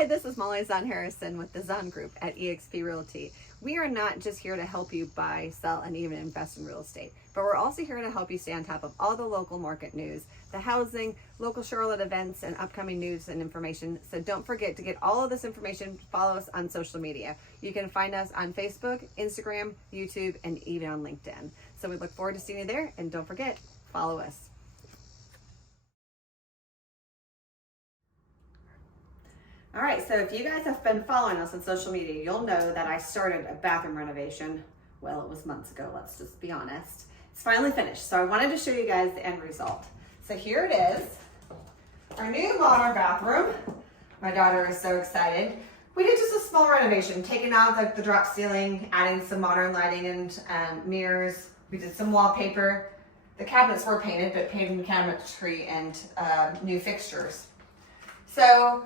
Hi, this is Molly Zahn Harrison with the Zahn Group at eXp Realty. We are not just here to help you buy, sell, and even invest in real estate, but we're also here to help you stay on top of all the local market news, the housing, local Charlotte events, and upcoming news and information. So don't forget to get all of this information. Follow us on social media. You can find us on Facebook, Instagram, YouTube, and even on LinkedIn. So we look forward to seeing you there, and don't forget, follow us. All right, so if you guys have been following us on social media, you'll know that I started a bathroom renovation. Well, it was months ago, let's just be honest. It's finally finished, so I wanted to show you guys the end result. So here it is, our new modern bathroom. My daughter is so excited. We did just a small renovation, taking out like the drop ceiling, adding some modern lighting and mirrors. We did some wallpaper. The cabinets were painted, but painted cabinetry and new fixtures. So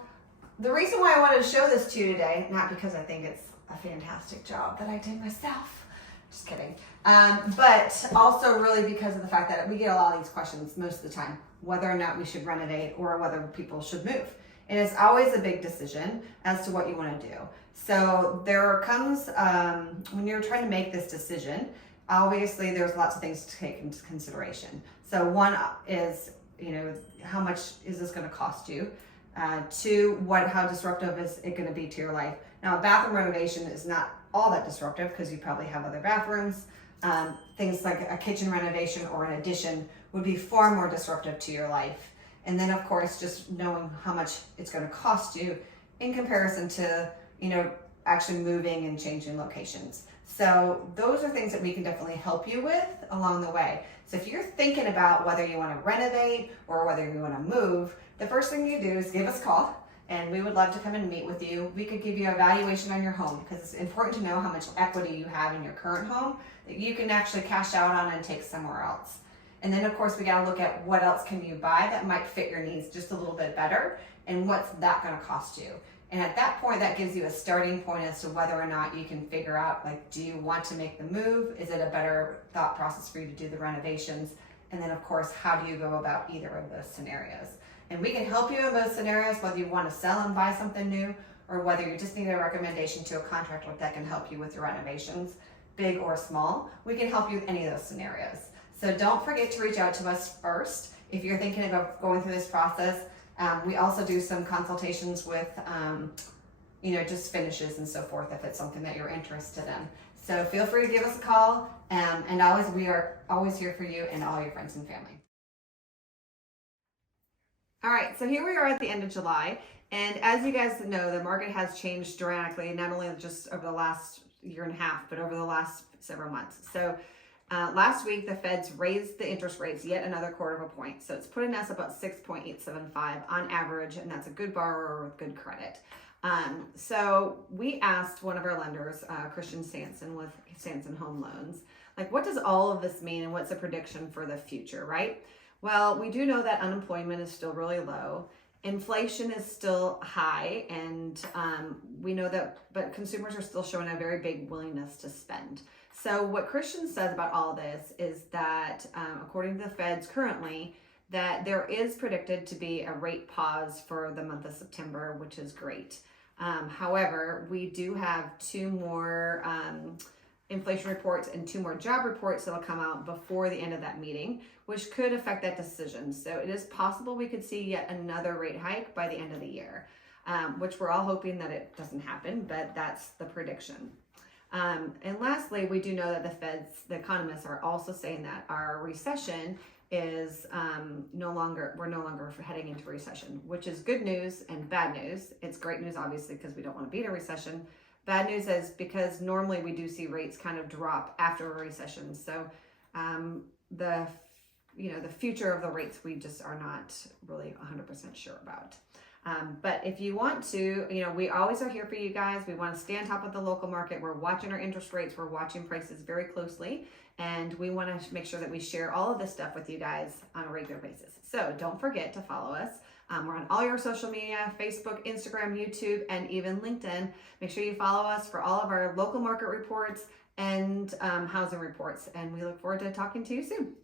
the reason why I wanted to show this to you today, not because I think it's a fantastic job that I did myself, just kidding, but also really because of the fact that we get a lot of these questions most of the time, whether or not we should renovate or whether people should move. And it's always a big decision as to what you want to do. So there comes, when you're trying to make this decision, obviously there's lots of things to take into consideration. So one is, how much is this going to cost you? Two, how disruptive is it going to be to your life? Now, a bathroom renovation is not all that disruptive because you probably have other bathrooms. Things like a kitchen renovation or an addition would be far more disruptive to your life. And then, of course, just knowing how much it's going to cost you in comparison to, actually moving and changing locations. So those are things that we can definitely help you with along the way. So if you're thinking about whether you want to renovate or whether you want to move, the first thing you do is give us a call, and we would love to come and meet with you. We could give you a valuation on your home because it's important to know how much equity you have in your current home that you can actually cash out on and take somewhere else. And then, of course, we got to look at what else can you buy that might fit your needs just a little bit better, and what's that going to cost you. And at that point, that gives you a starting point as to whether or not you can figure out, do you want to make the move? Is it a better thought process for you to do the renovations? And then, of course, how do you go about either of those scenarios? And we can help you in both scenarios, whether you want to sell and buy something new, or whether you just need a recommendation to a contractor that can help you with your renovations, big or small. We can help you with any of those scenarios. So don't forget to reach out to us first if you're thinking about going through this process. We also do some consultations with, just finishes and so forth if it's something that you're interested in. So feel free to give us a call, and we are always here for you and all your friends and family. All right, so here we are at the end of July, and as you guys know, the market has changed dramatically, not only just over the last year and a half, but over the last several months. So last week, the Feds raised the interest rates yet another 1/4 point. So it's putting us about 6.875 on average, and that's a good borrower with good credit. So we asked one of our lenders, Christian Sanson with Sanson Home Loans, what does all of this mean and what's the prediction for the future, right? Well, we do know that unemployment is still really low. Inflation is still high, and we know that, but consumers are still showing a very big willingness to spend. So what Christian says about all this is that, according to the Feds currently, that there is predicted to be a rate pause for the month of September, which is great. However, we do have 2 more inflation reports and 2 more job reports that'll come out before the end of that meeting, which could affect that decision. So it is possible we could see yet another rate hike by the end of the year, which we're all hoping that it doesn't happen, but that's the prediction. And lastly, we do know that the economists are also saying that our recession is we're no longer heading into recession, which is good news and bad news. It's great news, obviously, because we don't want to be in a recession. Bad news is because normally we do see rates kind of drop after a recession. So the future of the rates, we just are not really 100% sure about. But if you want to, we always are here for you guys. We want to stay on top of the local market. We're watching our interest rates. We're watching prices very closely. And we want to make sure that we share all of this stuff with you guys on a regular basis. So don't forget to follow us. We're on all your social media, Facebook, Instagram, YouTube, and even LinkedIn. Make sure you follow us for all of our local market reports and housing reports. And we look forward to talking to you soon.